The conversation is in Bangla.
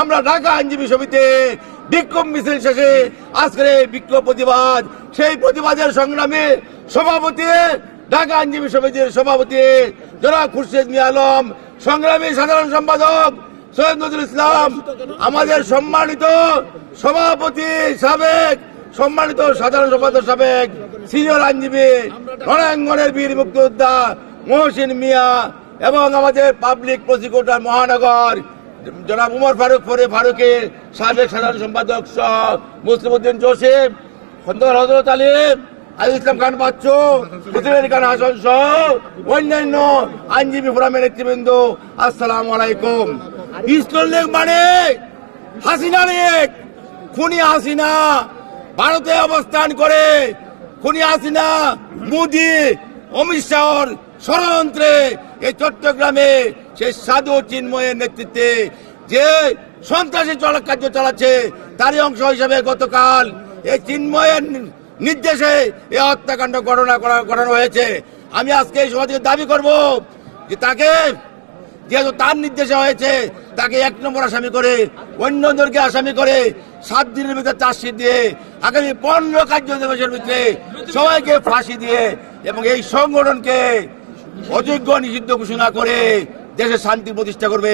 আমরা ঢাকা আইনজীবী সমিতি বিক্ষোভ মিছিল শেষে আজকের এই বিক্ষোভ প্রতিবাদ, সেই প্রতিবাদের সংগ্রামে সভাপতি, ঢাকা আইনজীবী সমিতির সভাপতি জনাব খুরশেদ মিয়া আলম, সংগ্রামী সাধারণ সম্পাদক সৈয়দ নজরুল ইসলাম, আমাদের সম্মানিত সভাপতি সাবেক, সম্মানিত সাধারণ সম্পাদক সাবেক, সিনিয়র আইনজীবী রণাঙ্গনের বীর মুক্তিযোদ্ধা মহসিন মিয়া এবং আমাদের পাবলিক প্রসিকিউটর মহানগর জনাব উমর ফারুকি সাবেক সাধারণ সম্পাদক সহ মুসলিমউদ্দিন জোসেফ, হযরত আলী, আলী ইসলাম খান বাচ্চু, হুসেন খান হাসান সহ অন্যান্য আইনজীবী ফোরামের নেতৃবৃন্দ, আসসালামু আলাইকুম। ইসলাম মানে হাসিনা লীগ, খুনি হাসিনা ভারতে অবস্থান করে, খুনি হাসিনা মোদি অমিত শাহর ষড়যন্ত্রে এই চট্টগ্রামে সেই সাধু চিন্ময়ের নেতৃত্বে যে সন্ত্রাসী কার্য চালাচ্ছে তারই অংশ হিসেবে গতকাল এই চিন্ময়ের নির্দেশে এই হত্যাকাণ্ড ঘটানো হয়েছে। আমি আজকে এই সমাজকে দাবি করব যে তাকে, যেহেতু তার নির্দেশে হয়েছে, তাকে 1 নম্বর আসামি করে, অন্যদেরকে আসামি করে 7 দিনের ভিতরে চার্জশিট দিয়ে আগামী 15 কার্য দিবসের ভিতরে সবাইকে ফাঁসি দিয়ে এবং এই সংগঠনকে অযোগ্য নিষিদ্ধ ঘোষণা করে দেশে শান্তি প্রতিষ্ঠা করবে।